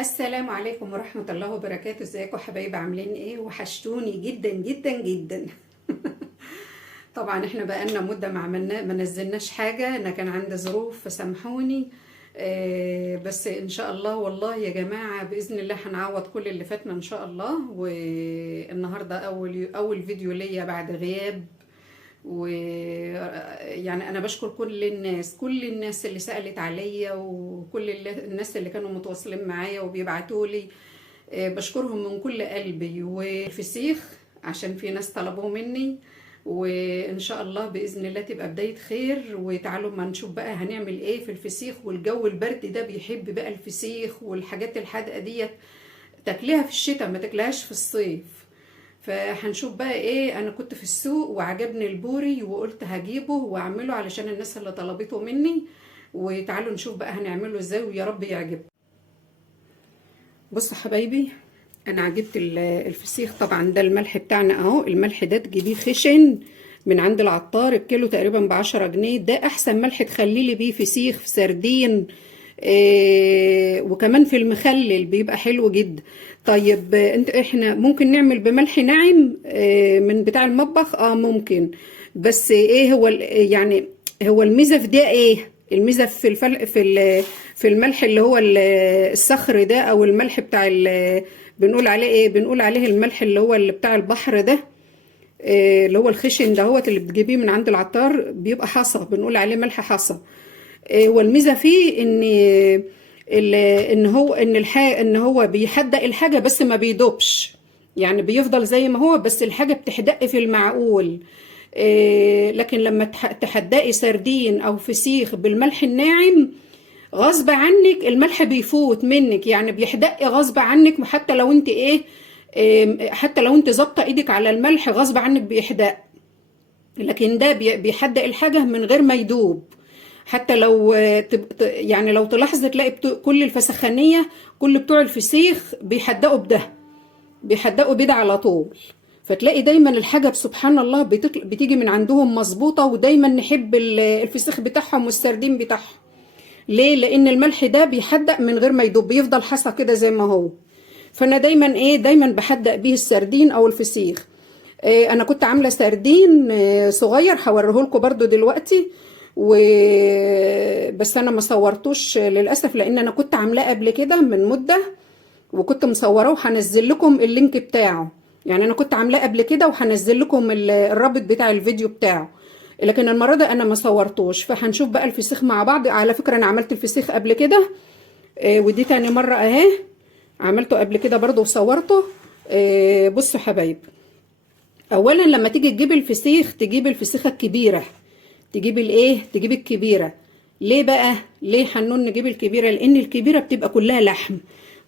السلام عليكم ورحمة الله وبركاته. ازيكم حبايبي؟ عاملين ايه؟ وحشتوني جدا جدا جدا. طبعا احنا بقالنا مدة ما نزلناش حاجة. انا كان عندي ظروف فسامحوني. بس ان شاء الله والله يا جماعة بإذن الله هنعوض كل اللي فاتنا ان شاء الله. والنهاردة اول فيديو ليا بعد غياب. ويعني انا بشكر كل الناس اللي سألت عليا، وكل الناس اللي كانوا متواصلين معايا وبيبعتوا لي. بشكرهم من كل قلبي. والفسيخ عشان في ناس طلبوه مني، وان شاء الله باذن الله تبقى بدايه خير. وتعالوا ما نشوف بقى هنعمل ايه في الفسيخ. والجو البرد ده بيحب بقى الفسيخ والحاجات الحادقه ديت. تاكليها في الشتاء ما تاكلهاش في الصيف. فهنشوف بقى ايه. انا كنت في السوق وعجبني البوري وقلت هجيبه واعمله علشان الناس اللي طلبته مني. وتعالوا نشوف بقى هنعمله ازاي ويا رب يعجب. بصوا حبايبي، انا جبت الفسيخ. طبعا ده الملح بتاعنا اهو. الملح ده تجيبيه خشن من عند العطار، الكيلو تقريبا ب10 جنيه. ده احسن ملح تخلي لي بيه فسيخ، في سردين، وكمان في المخلل بيبقى حلو جدا. طيب احنا ممكن نعمل بملح ناعم من بتاع المطبخ، ممكن. بس ايه هو يعني هو الميزه في ده ايه؟ الميزه في في الملح اللي هو الصخر ده، او الملح بتاع بنقول عليه ايه؟ بنقول عليه الملح اللي هو اللي بتاع البحر ده، اللي هو الخشن دهوت اللي بتجيبيه من عند العطار، بيبقى حصى، بنقول عليه ملح حصى. والميزه فيه ان هو بيحدق الحاجه بس ما بيدوبش. يعني بيفضل زي ما هو، بس الحاجه بتحدق في المعقول. لكن لما تحدقي سردين او فسيخ بالملح الناعم، غصب عنك الملح بيفوت منك، يعني بيحدق غصب عنك. حتى لو انت حتى لو انت ظابطه ايدك على الملح غصب عنك بيحدق. لكن ده بيحدق الحاجه من غير ما يدوب. حتى لو يعني لو تلاحظ تلاقي كل الفسخانيه، كل بتوع الفسيخ بيحدقوا بده، بيحدقوا بده على طول. فتلاقي دايما الحاجه سبحان الله بتيجي من عندهم مظبوطه. ودايما نحب الفسيخ بتاعهم والسردين بتاعهم. ليه؟ لان الملح ده بيحدق من غير ما يدوب، بيفضل حصى كده زي ما هو. فانا دايما بحدق بيه السردين او الفسيخ. انا كنت عامله سردين صغير، هوريه لكم برضو دلوقتي. بس انا ما صورتوش للاسف، لان انا كنت عاملاه قبل كده من مده، وكنت مصوراه وهنزل لكم اللينك بتاعه. يعني انا كنت عاملاه قبل كده وهنزل لكم الرابط بتاع الفيديو بتاعه. لكن المره ده انا ما صورتوش. فهنشوف بقى الفسيخ مع بعض. على فكره انا عملت الفسيخ قبل كده، ودي تاني مره اهي. عملته قبل كده برضو وصورته. بصوا حبايب، اولا لما تيجي تجيب الفسيخ تجيب الفسيخه الكبيره. تجيب الكبيره. ليه بقى؟ ليه حنون نجيب الكبيره؟ لان الكبيره بتبقى كلها لحم.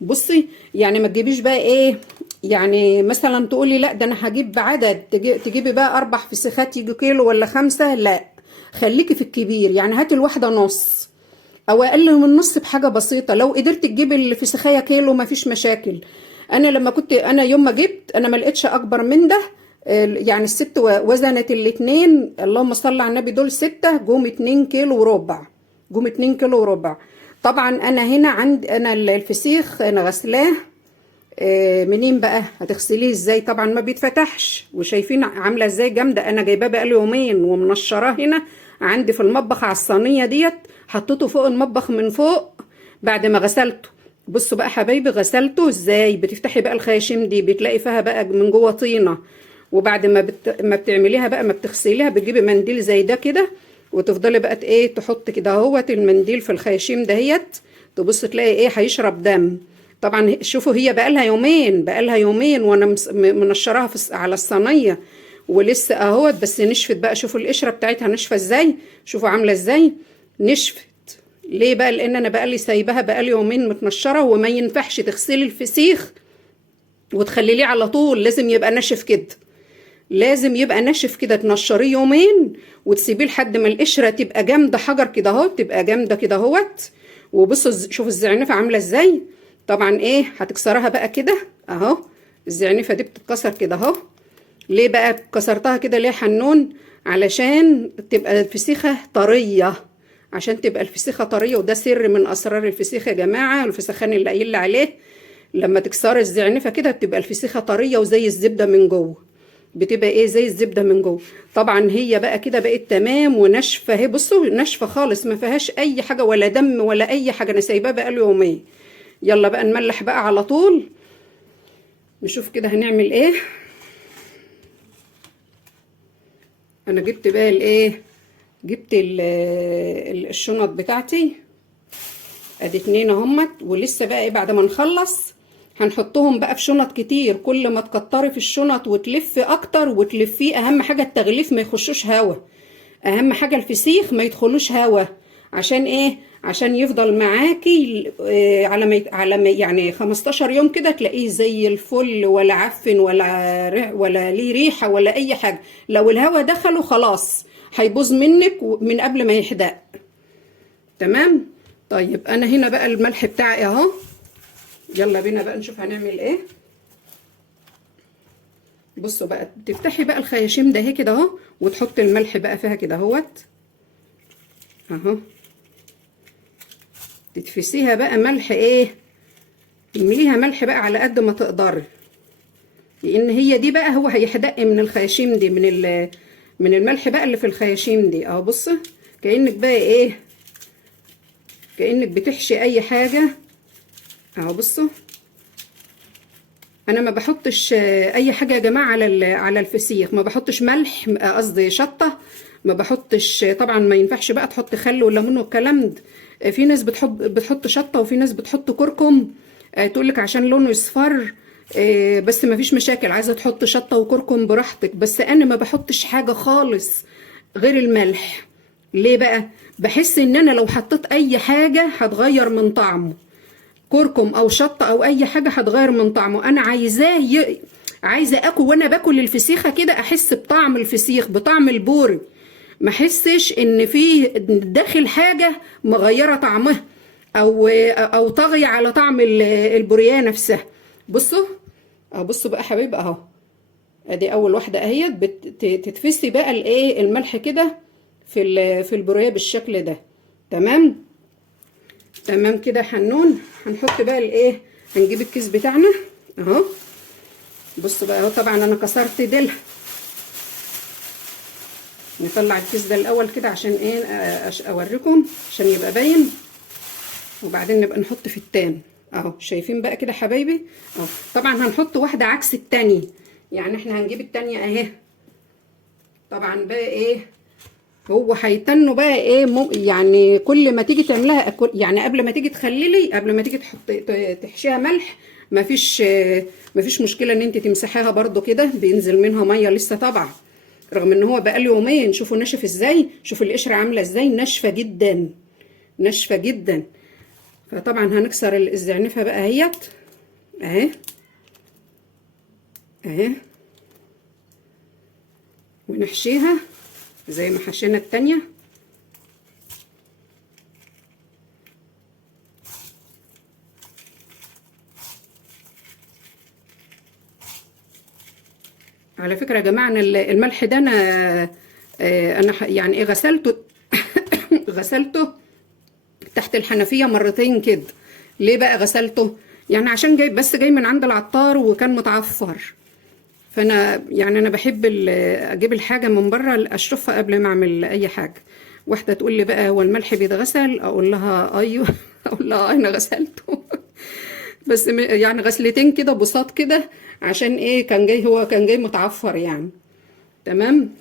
بصي، يعني ما تجيبيش بقى ايه، يعني مثلا تقولي لا ده انا هجيب بعدد، تجيبي بقى 4 فسيخات يجي كيلو ولا 5. لا، خليكي في الكبير. يعني هاتي الواحده نص او اقل من نص بحاجه بسيطه. لو قدرت تجيبي الفسيخيه كيلو ما فيش مشاكل. انا لما كنت يوم ما جبت انا ما لقيتش اكبر من ده. يعني الست وزنت الاتنين، اللهم صل على النبي، دول 6 جم 2 كيلو وربع. جم 2 كيلو وربع. طبعا انا هنا انا الفسيخ انا غسلاه. منين بقى هتغسليه ازاي؟ طبعا ما بيتفتحش. وشايفين عامله ازاي جامده. انا جايباه بقالي يومين ومنشراه هنا عندي في المطبخ على الصينيه ديت. حطيته فوق المطبخ من فوق بعد ما غسلته. بصوا بقى حبايبي غسلته ازاي. بتفتحي بقى الخياشيم دي بتلاقي فيها بقى من جوه طينه. وبعد ما بتعمليها بقى، ما بتغسليها، بتجيبي منديل زي ده كده، وتفضلي بقى تحط كده اهوت المنديل في الخياشيم دهيت. تبص تلاقي ايه؟ هيشرب دم. طبعا شوفوا هي بقالها يومين وانا منشراها على الصينيه، ولسه اهوت بس نشفت بقى. شوفوا القشره بتاعتها ناشفه ازاي، شوفوا عامله ازاي نشفت. ليه بقى؟ لان انا بقالي سايباها بقالي يومين متنشره. وما ينفعش تغسلي الفسيخ وتخليه على طول، لازم يبقى ناشف كده. لازم يبقى ناشف كده. تنشريه يومين وتسيبيه لحد ما القشره تبقى جامده حجر كده اهو، تبقى جامده كده اهوت. وبصوا شوفوا الزعنفه عامله ازاي. طبعا ايه، هتكسرها بقى كده اهو. الزعنفه دي بتتكسر كده اهو. ليه بقى كسرتها كده؟ ليه حنون؟ علشان تبقى الفسيخه طريه، عشان تبقى الفسيخه طريه، وده سر من اسرار الفسيخ يا جماعه، الفسخان اللي قايل عليه. لما تكسر الزعنفه كده بتبقى الفسيخه طريه وزي الزبده من جوه، بتبقى ايه زي الزبده من جوه. طبعا هي بقى كده بقت تمام وناشفه اهي، بصوا ناشفه خالص ما فيهاش اي حاجه ولا دم ولا اي حاجه، انا سايباها بقى له يومين. يلا بقى نملح بقى على طول، نشوف كده هنعمل ايه. انا جبت بقى الايه، جبت الشنط بتاعتي ادي 2 اهمت، ولسه بقى ايه بعد ما نخلص هنحطهم بقى في شنط كتير. كل ما تكتري في الشنط وتلفي اكتر وتلفيه، اهم حاجه التغليف ما يخشوش هوا، اهم حاجه الفسيخ ما يدخلوش هوا. عشان ايه؟ عشان يفضل معاكي على ما يعني 15 يوم كده تلاقيه زي الفل، ولا عفن ولا ليه ريحه ولا اي حاجه. لو الهوا دخله خلاص هيبوظ منك من قبل ما يحدق. تمام. طيب انا هنا بقى الملح بتاعي اهو، يلا بينا بقى نشوف هنعمل ايه. بصوا بقى تفتحي بقى الخياشيم ده اهي كده اهو، وتحطي الملح بقى فيها كده اهوت اهو، تتفسيها بقى ملح ايه، تمليها ملح بقى على قد ما تقدري، لان هي دي بقى هو هيحدق من الخياشيم دي، من الملح بقى اللي في الخياشيم دي اهو. بصي كأنك بقى ايه، كأنك بتحشي اي حاجه اهو. بصوا انا ما بحطش اي حاجه يا جماعه على الفسيخ، ما بحطش ملح قصدي شطه، ما بحطش. طبعا ما ينفعش بقى تحط خل وليمون والكلام ده. في ناس بتحط شطه وفي ناس بتحط كركم، تقولك عشان لونه يصفر. بس ما فيش مشاكل، عايزه تحط شطه وكركم براحتك، بس انا ما بحطش حاجه خالص غير الملح. ليه بقى؟ بحس ان انا لو حطيت اي حاجه هتغير من طعمه، كركم او شطه او اي حاجه هتغير من طعمه. انا عايزه اكل وانا باكل الفسيخه كده احس بطعم الفسيخ، بطعم البوري، ما احسش ان في داخل حاجه مغيره طعمها او طاغيه على طعم البوريه نفسها. بصوا اهو، بصوا بقى حبايب اهو، ادي اول واحده اهيت تتفسي بقى الايه الملح كده في البوريه بالشكل ده. تمام. تمام كده حنون. هنحط بقى الايه، هنجيب الكيس بتاعنا اهو. بصوا بقى اهو، طبعا انا كسرت ديلها، نطلع الكيس ده الاول كده عشان ايه اوريكم عشان يبقى باين، وبعدين نبقى نحط في التاني اهو. شايفين بقى كده حبايبي اهو. طبعا هنحط واحده عكس التانية، يعني احنا هنجيب التانية اهي. طبعا بقى ايه هو هيتنوا بقى ايه يعني كل ما تيجي تعملها يعني قبل ما تيجي تخللي، قبل ما تيجي تحشيها ملح، مفيش مشكله ان انت تمسحيها برده كده، بينزل منها ميه لسه طبعا، رغم ان هو بقى له يومين. شوفوا ناشف ازاي، شوفوا القشره عامله ازاي، ناشفه جدا ناشفه جدا. فطبعا هنكسر الزعنفه بقى اهيت اهي اهي، ونحشيها زي ما حشينا التانية. على فكرة يا جماعة أنا الملح ده أنا يعني إيه غسلته غسلته تحت الحنفية مرتين كده. ليه بقى غسلته؟ يعني عشان جاي من عند العطار وكان متعفر، فأنا يعني أنا بحب أجيب الحاجة من بره أشرفها قبل ما أعمل أي حاجة. واحدة تقول لي بقى هو الملح بيتغسل؟ أقول لها أيوه أقول لها أنا غسلته بس يعني غسلتين كده بساط كده، عشان ايه هو كان جاي متعفر يعني. تمام.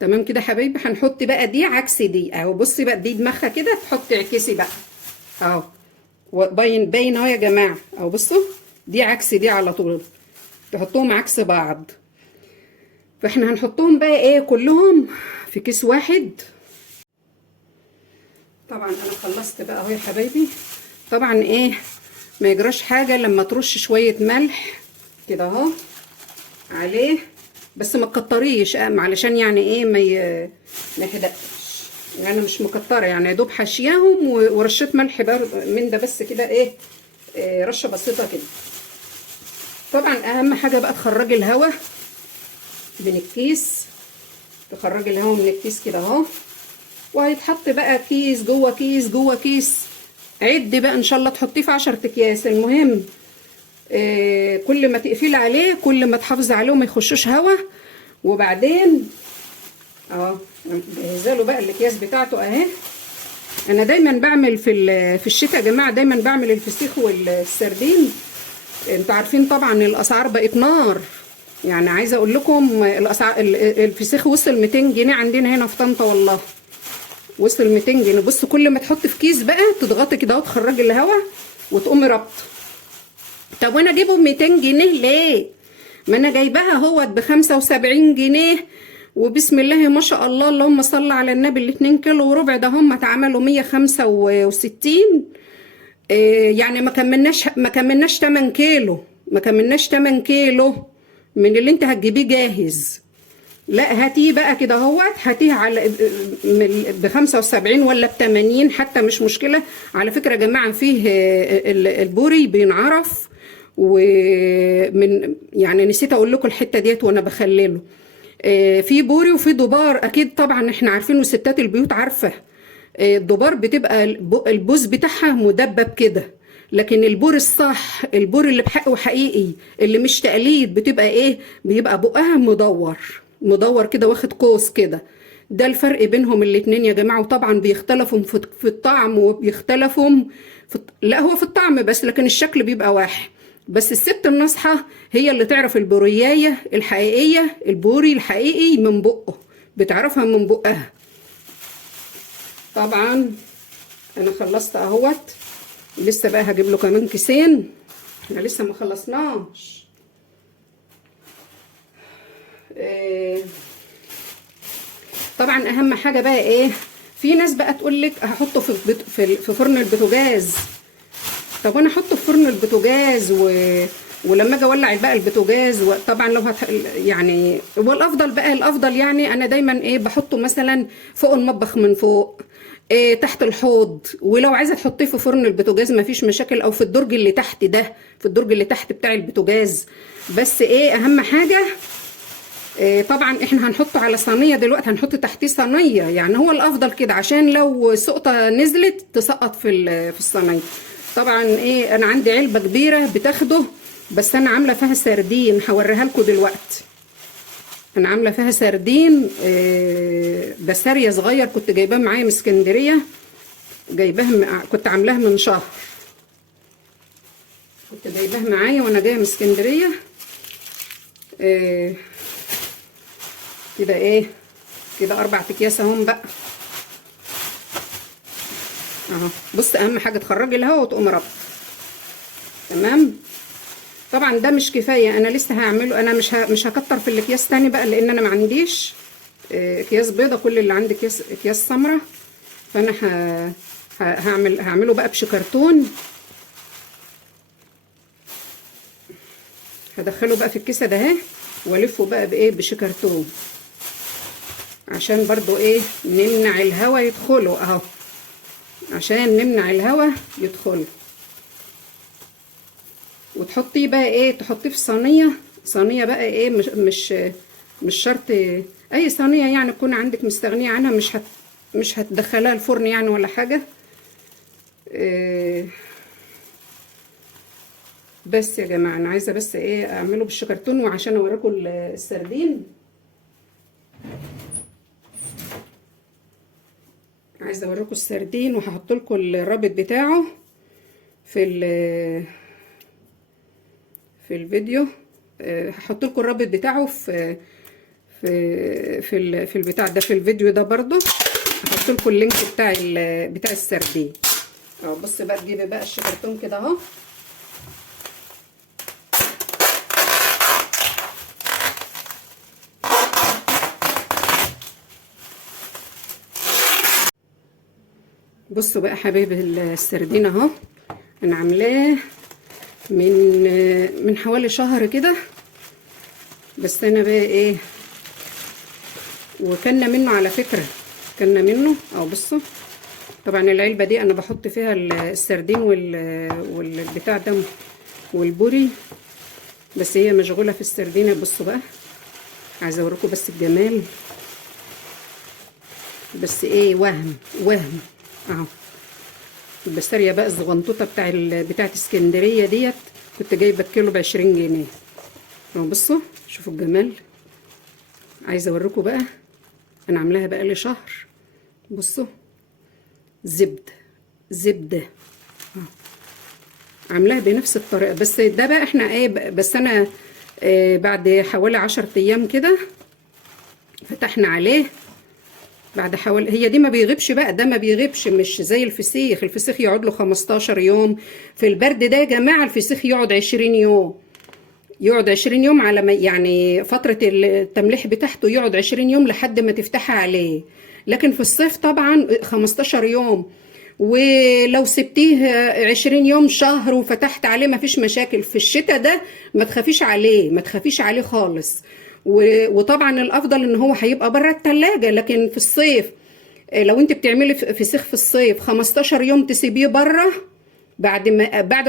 تمام كده حبايبي. هنحط بقى دي عكس دي اهو. بصي بقى دي دماغها كده، تحطي اعكسي بقى اهو، باين اهو يا جماعه اهو. بصوا دي عكس دي على طول، تحطوهم عكس بعض. فاحنا هنحطهم بقى ايه كلهم في كيس واحد. طبعا انا خلصت بقى اهو يا حبايبي. طبعا ايه ما يجراش حاجه لما ترش شويه ملح كده اهو عليه، بس ما تكتريش علشان يعني ايه ما يحدقش. يعني انا مش مكتره، يعني يا دوب حاشياهم ورشيت ملح من ده بس كده ايه رشه بسيطه كده. طبعا اهم حاجه بقى تخرجي الهواء من الكيس، تخرجي الهواء من الكيس كده اهو، وهيتحط بقى كيس جوه كيس جوه كيس. عد بقى ان شاء الله تحطيه في 10 اكياس. المهم كل ما تقفلي عليه كل ما تحافظي عليه وما يخشوش هوا. وبعدين جهزه له بقى الاكياس بتاعته اهي. انا دايما بعمل في الشتاء يا جماعه، دايما بعمل الفسيخ والسردين. انتوا عارفين طبعا الاسعار بقت نار، يعني عايزه اقول لكم الاسعار الفسيخ وصل 200 جنيه عندنا هنا في طنطا، والله وصل 200 جنيه. بص كل ما تحط في كيس بقى تضغطي كده وتخرجي الهوا وتقومي رابطه. طب وانا اجيبه ب 200 جنيه ليه؟ ما انا جايباها اهوت ب 75 جنيه وبسم الله ما شاء الله اللهم صل على النبي. ال 2 كيلو وربع ده هم اتعملوا 165. يعني ما كملناش 8 كيلو، ما كملناش 8 كيلو من اللي انت هتجيبيه جاهز. لا هاتيه بقى كده اهوت، هاتيه على ب 75 ولا ب 80 حتى مش مشكله. على فكره يا جماعه فيه البوري بينعرف، ومن يعني نسيت اقول لكم الحته ديت وانا بخلله. في بوري وفي دبار، اكيد طبعا احنا عارفين وستات البيوت عارفه. الدبار بتبقى البوز بتاعها مدبب كده، لكن البور الصح، البور اللي بحقه حقيقي اللي مش تقليد، بتبقى ايه؟ بيبقى بقها مدور كده واخد قوس كده. ده الفرق بينهم الاتنين يا جماعه. وطبعا بيختلفوا في الطعم وبيختلفوا لا هو في الطعم بس، لكن الشكل بيبقى واحد. بس الست الناصحه هي اللي تعرف البوريايه الحقيقيه، البوري الحقيقي من بقه، بتعرفها من بقها. طبعا انا خلصت اهوت، لسه بقى هجيب له كمان كيسين، احنا لسه ما خلصناش. طبعا اهم حاجه بقى ايه؟ في ناس بقى تقول لك هحطه في فرن البوتاجاز. طب انا احطه في فرن البوتاجاز ولما اجي اولع بقى البوتاجاز، وطبعا لو يعني هو الافضل بقى، الافضل يعني انا دايما ايه بحطه مثلا فوق المطبخ من فوق، تحت الحوض. ولو عايزه تحطيه في فرن البوتاجاز مفيش مشاكل، او في الدرج اللي تحت ده، في الدرج اللي تحت بتاع البوتاجاز. بس ايه اهم حاجه، طبعا احنا هنحطه على صينيه دلوقتي، هنحط تحتيه صينيه، يعني هو الافضل كده عشان لو سقطه نزلت تسقط في الصينيه. طبعا ايه انا عندي علبه كبيره بتاخده، بس انا عامله فيها سردين هوريها لكم دلوقتي. انا عامله فيها سردين بساريه صغير، كنت جايباه معايا من اسكندريه، جايباه كنت عاملاه من شهر، كنت جايباه معايا وانا جايه من اسكندريه. كده ايه كده 4 اكياس اهم بقى اهو. بص اهم حاجه تخرجي الهواء وتقومي ربط. تمام. طبعا ده مش كفايه، انا لسه هعمله. انا مش هكتر في الاكياس تاني بقى، لان انا ما عنديش اكياس بيضه، كل اللي عندي اكياس سمراء. فانا هعمله بقى بشكرتون. هدخله بقى في الكيسه ده اهي، والفه بقى بايه؟ بشكرتون، عشان برضو ايه نمنع الهواء يدخله اهو، عشان نمنع الهواء يدخله. وتحطيه بقى ايه؟ تحطيه في صينيه بقى ايه، مش شرط اي صينيه يعني تكون عندك مستغنيه عنها، مش هتدخلها الفرن يعني ولا حاجه. بس يا جماعه انا عايزه بس ايه اعمله بالشكرتون، وعشان اوريكم السردين عايزه اوريكم السردين، وهحط لكم الرابط بتاعه في الفيديو. هحط لكم الرابط بتاعه في البتاع ده، في الفيديو ده برضو هحط لكم اللينك بتاع السردين اهو. بص بقى تجيبي بقى الشكرتون كده اهو، بصوا بقى حبايبي السردين اهو. انا عاملاه من حوالي شهر كده، بس انا بقى ايه، وكلنا منه على فكره، كلنا منه اهو. بصوا طبعا العلبه دي انا بحط فيها السردين والبتاع ده والبوري، بس هي مشغوله في السردينه. بصوا بقى عايزه اوريكم بس الجمال. بس ايه، وهم اهو. البستارية بقى الزغنطوطة بتاعت اسكندرية ديت، كنت جايبة الكيلو ب20 جنيه اهو. بصوا شوفوا الجمال. عايزة اوريكم بقى، انا عاملاها بقى لي شهر. بصوا زبدة اهو. عاملاها بنفس الطريقة، بس ده بقى احنا ايه، بس انا بعد حوالي 10 ايام كده فتحنا عليه. بعد حوالي، هي دي ما بيغيبش بقى، ده ما بيغيبش، مش زي الفسيخ. الفسيخ يقعد له 15 يوم في البرد ده يا جماعة. الفسيخ يقعد 20 يوم، يقعد 20 يوم على ما يعني فترة التمليح بتاعته، يقعد 20 يوم لحد ما تفتحها عليه. لكن في الصيف طبعا 15 يوم، ولو سبتيه 20 يوم شهر وفتحت عليه مفيش مشاكل. في الشتاء ده ما تخافيش عليه، ما تخافيش عليه خالص. وطبعا الافضل ان هو هيبقى بره التلاجة. لكن في الصيف لو انت بتعملي فسيخ في الصيف 15 يوم تسيبيه بره، بعد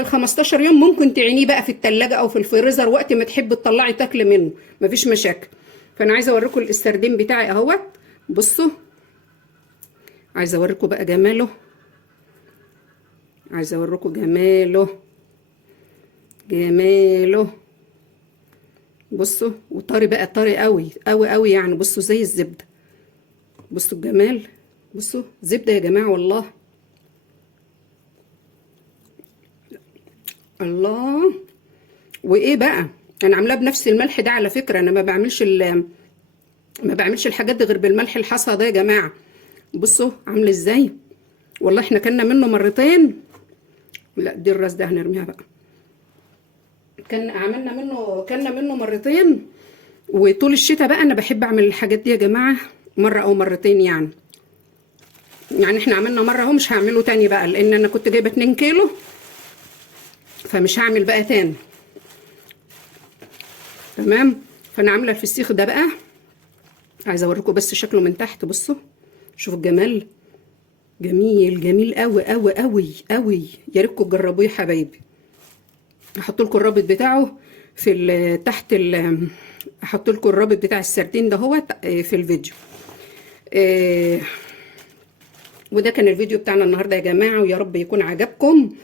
ال 15 يوم ممكن تعينيه بقى في التلاجة او في الفريزر وقت ما تحبي تطلعي تاكلي منه، مفيش مشاكل. فانا عايزه اوريكم الاستردين بتاعي اهوت. بصوا عايزه اوريكم بقى جماله، عايزه اوريكم جماله. بصوا، وطري بقى، طري قوي قوي قوي يعني. بصوا زي الزبده، بصوا الجمال. بصوا زبده يا جماعه والله. الله. وايه بقى، انا عاملاه بنفس الملح ده على فكره. انا ما بعملش الحاجات دي غير بالملح الحصى ده يا جماعه. بصوا عامل ازاي والله. احنا كنا منه مرتين. لا دي الراس ده هنرميها بقى. كنا منه مرتين. وطول الشتاء بقى انا بحب اعمل الحاجات دي يا جماعه مره او مرتين يعني. يعني احنا عملنا مره اهو، مش هعمله تاني بقى لان انا كنت جايبه 2 كيلو، فمش هعمل بقى تاني. تمام. فانا عامله الفسيخ ده بقى، عايزه اوريكم بس شكله من تحت. بصوا شوفوا الجمال. جميل قوي قوي قوي قوي. يا ريتكم تجربوه يا حبايبي. هحط لكم الرابط بتاعه في تحت هحط لكم الرابط بتاع السردين ده هو في الفيديو. وده كان الفيديو بتاعنا النهارده يا جماعه، ويا رب يكون عجبكم.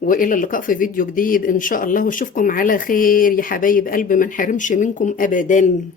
والى اللقاء في فيديو جديد ان شاء الله، واشوفكم على خير يا حبايب قلبي. ما نحرمش منكم ابدا.